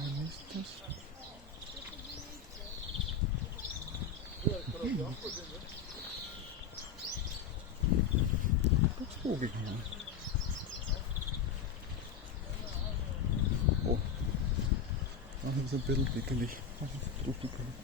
Wann ist das? Ganz vogig hier. Oh, das ist ein bisschen dickelig. Das ist so dickelig.